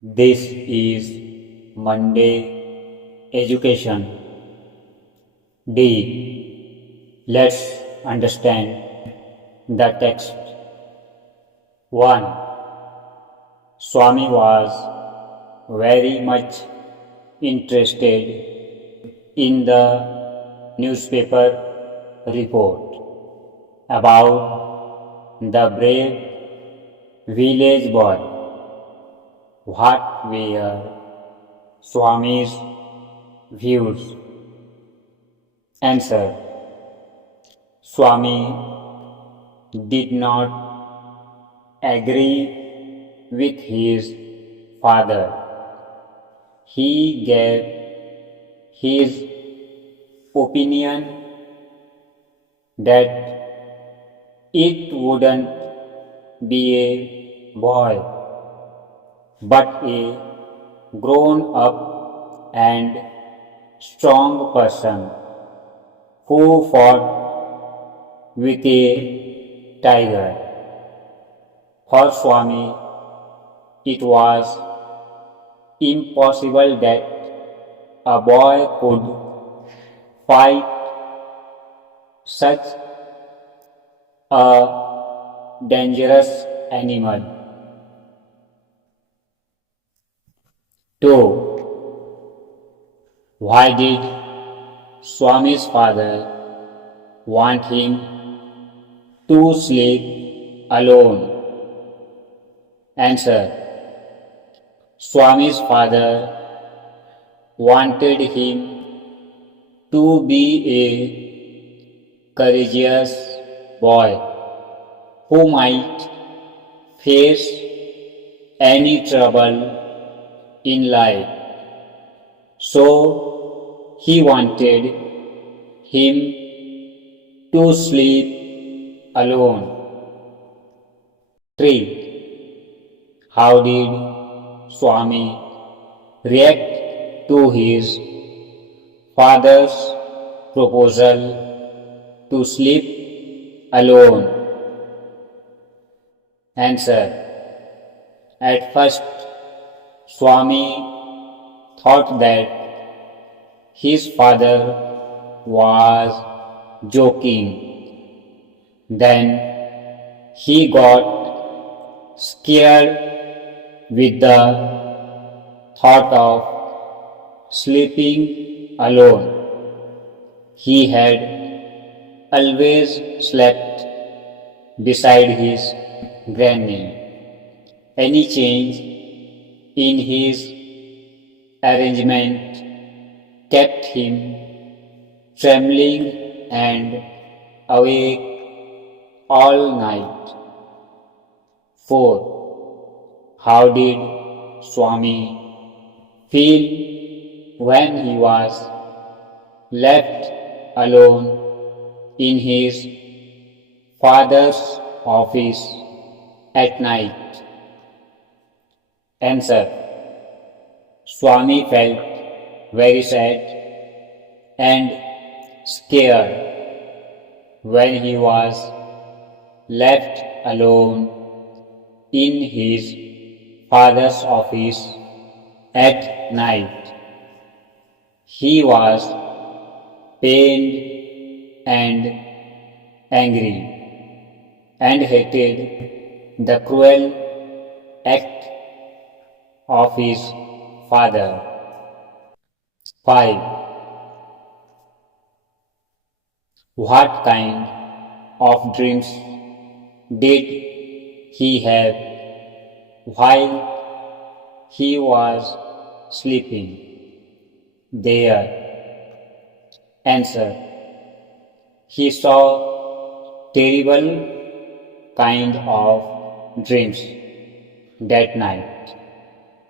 This is Monday Education. D. Let's understand the text. 1. Swami was very much interested in the newspaper report about the brave village boy. What were Swami's views? Answer. Swami did not agree with his father. He gave his opinion that it wouldn't be a boy but a grown up and strong person who fought with a tiger. For Swami, it was impossible that a boy could fight such a dangerous animal. 2. Why did Swami's father want him to sleep alone? Answer. Swami's father wanted him to be a courageous boy who might face any trouble in life. So he wanted him to sleep alone. 3. How did Swami react to his father's proposal to sleep alone? Answer. At first, Swami thought that his father was joking. Then he got scared with the thought of sleeping alone. He had always slept beside his granny. Any change in his arrangement kept him trembling and awake all night. 4. How did Swami feel when he was left alone in his father's office at night? Answer. Swami felt very sad and scared when he was left alone in his father's office at night. He was pained and angry and hated the cruel act of his father. 5. What kind of dreams did he have while he was sleeping there? Answer. He saw terrible kind of dreams that night.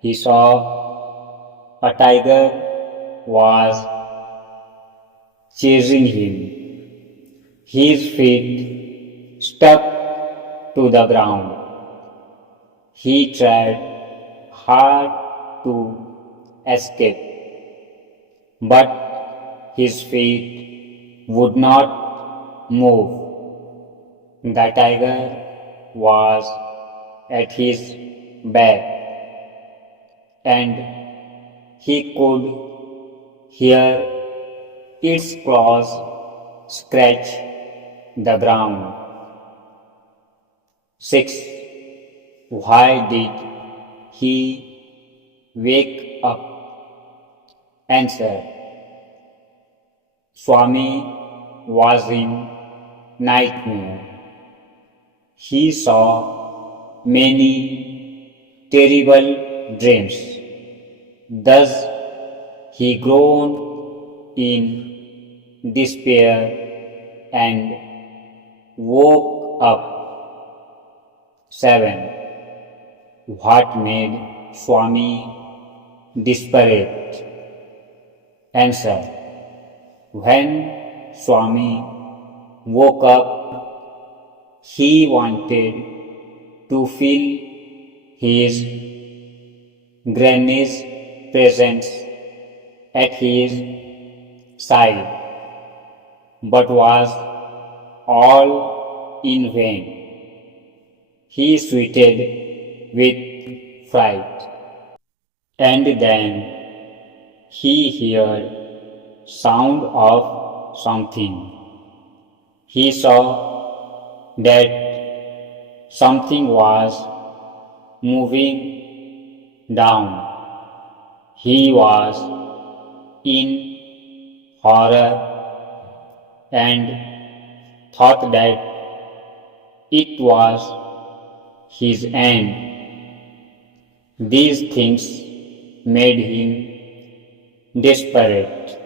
He saw a tiger was chasing him. His feet stuck to the ground. He tried hard to escape, but his feet would not move. The tiger was at his back. and he could hear its claws scratch the ground. 6. Why did he wake up? Answer. Swami was in nightmare. He saw many terrible dreams. Thus he groaned in despair and woke up. 7. What made Swami desperate? Answer. When Swami woke up, he wanted to feel his granny's presence at his side, but was all in vain. He sweated with fright, and then he heard sound of something. He saw that something was moving down. He was in horror and thought that it was his end. These things made him desperate.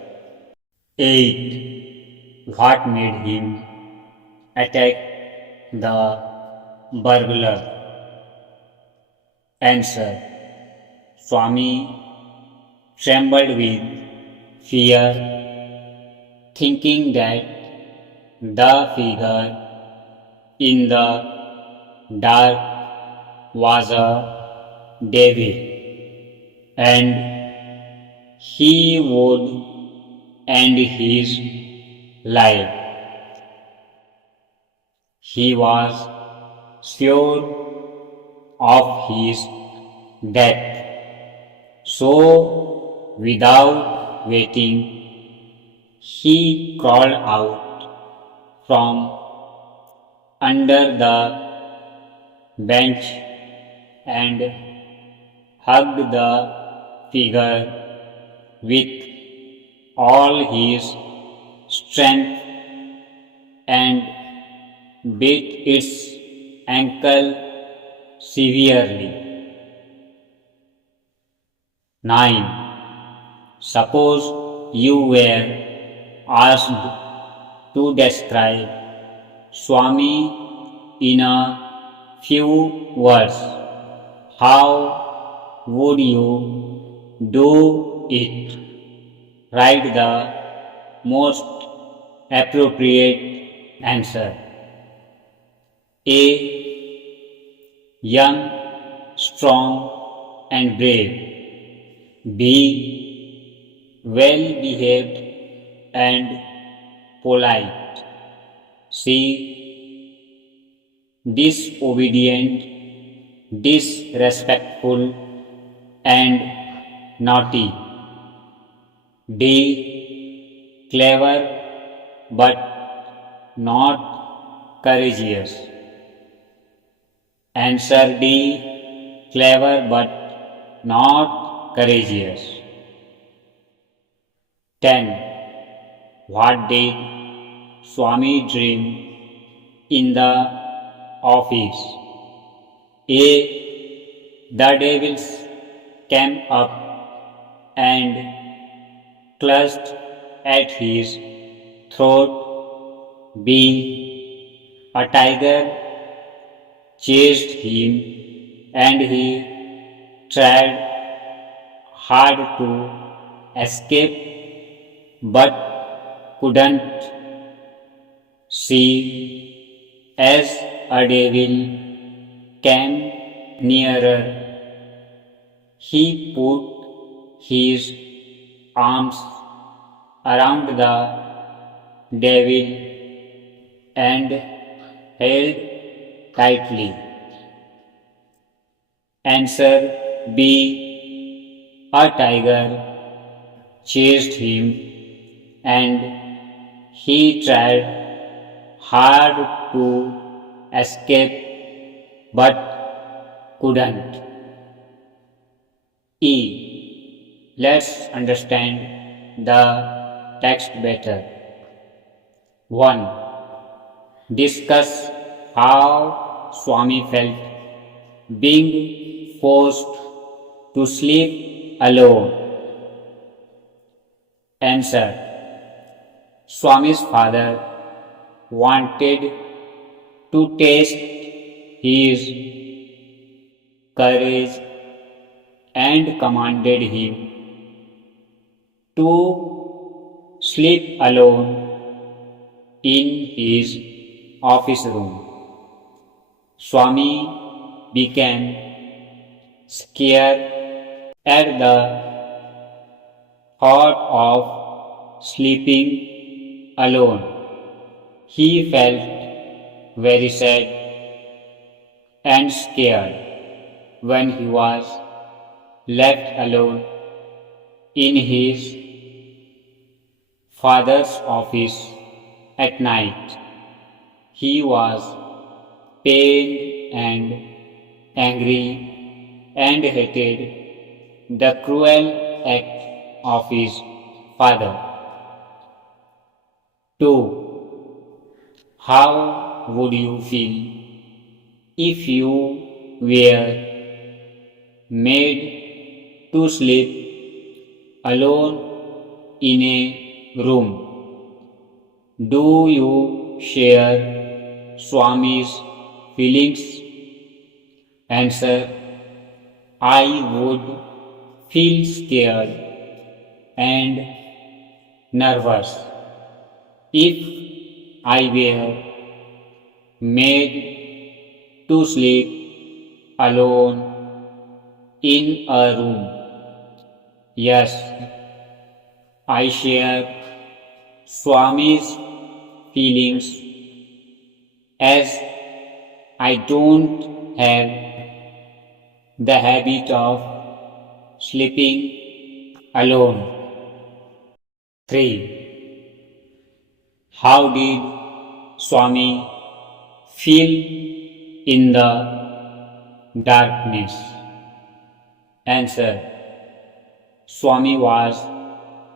8. What made him attack the burglar? Answer. Swami trembled with fear, thinking that the figure in the dark was a devil, and he would end his life. He was sure of his death, so without waiting, he crawled out from under the bench and hugged the figure with all his strength and beat its ankle severely. 9. Suppose you were asked to describe Swami in a few words. How would you do it? Write the most appropriate answer. A. Young, strong, and brave. B. Well behaved and polite. C. Disobedient, disrespectful, and naughty. D. Clever but not courageous. Answer D. Clever but not courageous. 10. What did Swami dream in the office? A. The devils came up and clutched at his throat. B. A tiger chased him and he tried hard to escape but couldn't. C. As a devil came nearer, he put his arms around the devil and held tightly. Answer B. A tiger chased him and he tried hard to escape but couldn't. E. Let's understand the text better. 1. Discuss how Swami felt being forced to sleep alone. Answer. Swami's father wanted to test his courage and commanded him to sleep alone in his office room. Swami became scared at the thought of sleeping alone. He felt very sad and scared when he was left alone in his father's office at night. He was pained and angry and hated the cruel act of his father. 2. How would you feel if you were made to sleep alone in a room? Do you share Swami's feelings? Answer. I would feel scared and nervous if I were made to sleep alone in a room. Yes, I share Swami's feelings as I don't have the habit of sleeping alone. 3. How did Swami feel in the darkness? Answer. Swami was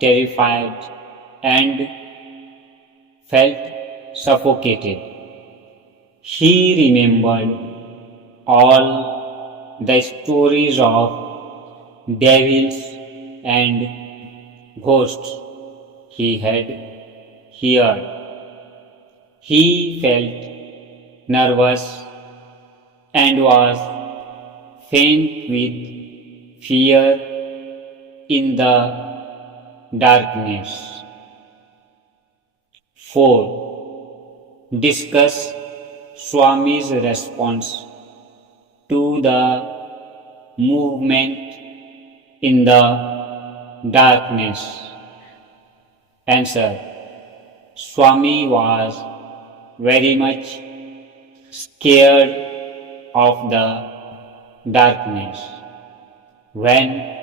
terrified and felt suffocated. He remembered all the stories of devils and ghosts he had heard. He felt nervous and was faint with fear in the darkness. 4. Discuss Swami's response to the movement in the darkness. Answer. Swami was very much scared of the darkness. When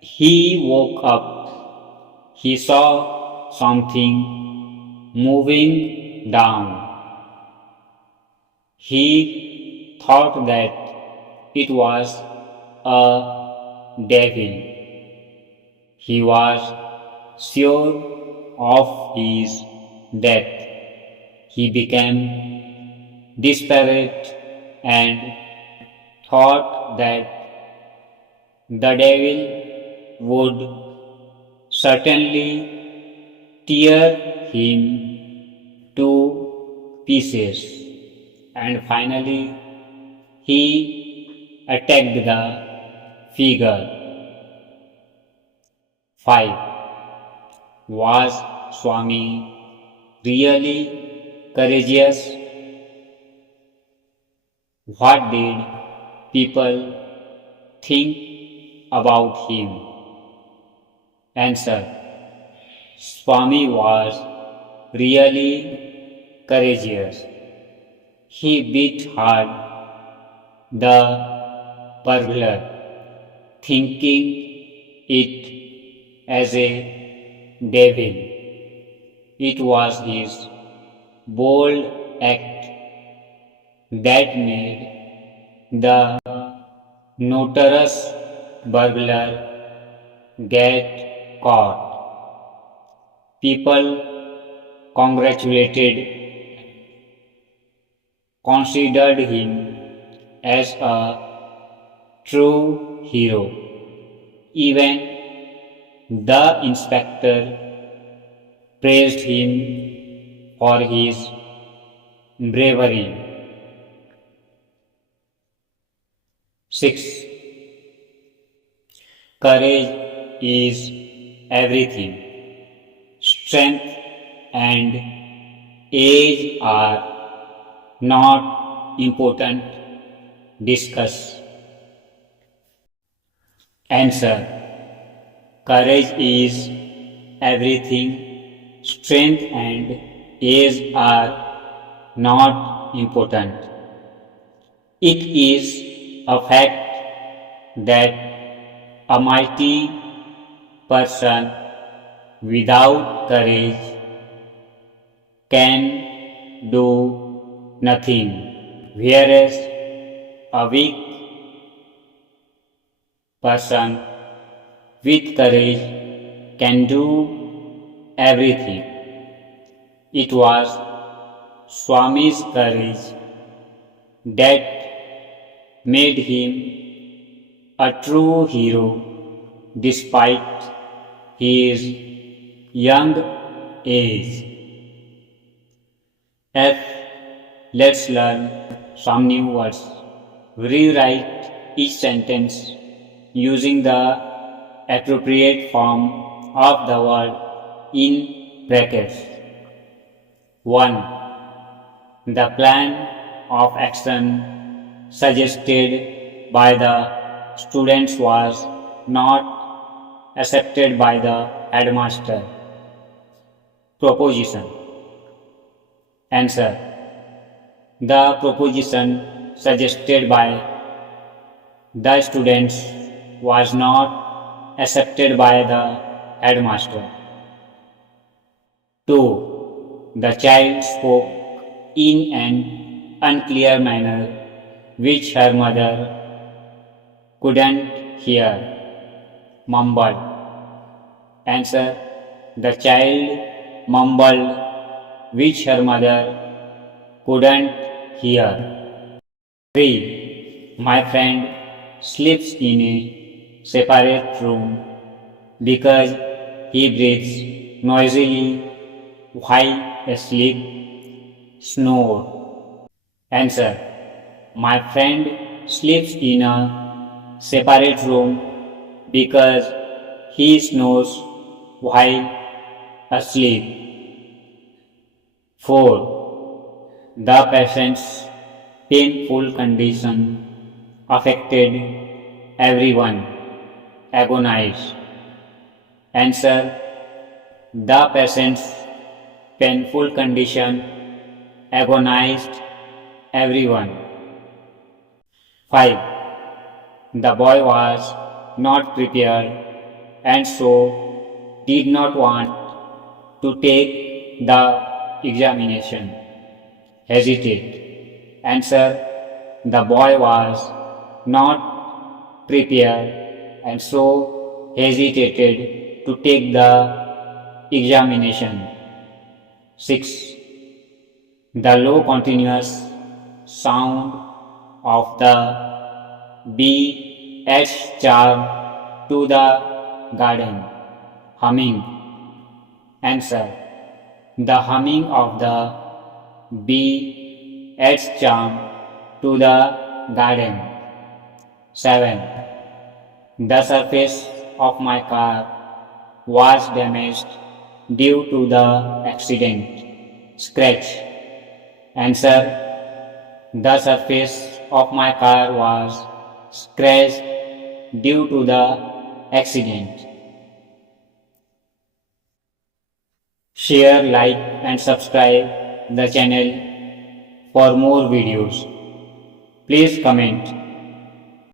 he woke up, he saw something moving down. He thought that it was a devil. He was sure of his death. He became desperate and thought that the devil would certainly tear him to pieces, and finally he attacked the figure. 5. Was Swami really courageous? What did people think about him? Answer. Swami was really courageous. He beat hard the burglar, thinking it as a devil. It was his bold act that made the notorious burglar get caught. People congratulated, considered him as a true hero. Even the inspector praised him for his bravery. 6. Courage is everything. Strength and age are not important. Discuss. Answer. Courage is everything. Strength and age are not important. It is a fact that a mighty person without courage can do nothing, whereas a weak person with courage can do everything. It was Swami's courage that made him a true hero despite his young age. F. Let's learn some new words. Rewrite each sentence using the appropriate form of the word in brackets. 1. The plan of action suggested by the students was not accepted by the headmaster. Proposition. Answer. The proposition suggested by the students was not accepted by the headmaster. 2. The child spoke in an unclear manner which her mother couldn't hear. Mumbled. Answer. The child mumbled which her mother couldn't hear. 3. My friend sleeps in a separate room because he breathes noisily while asleep. Snore. Answer. My friend sleeps in a separate room because he snores while asleep. 4. The patient's painful condition affected everyone. Agonized. Answer. The patient's painful condition agonized everyone. 5. The boy was not prepared and so did not want to take the examination. Hesitate. Answer. The boy was not prepared and so hesitated to take the examination. 6. The low continuous sound of the bee adds charm to the garden. Humming. Answer. The humming of the bee adds charm to the garden. 7. The surface of my car was damaged due to the accident. Scratch. Answer. The surface of my car was scratched due to the accident. Share, like and subscribe the channel for more videos. Please comment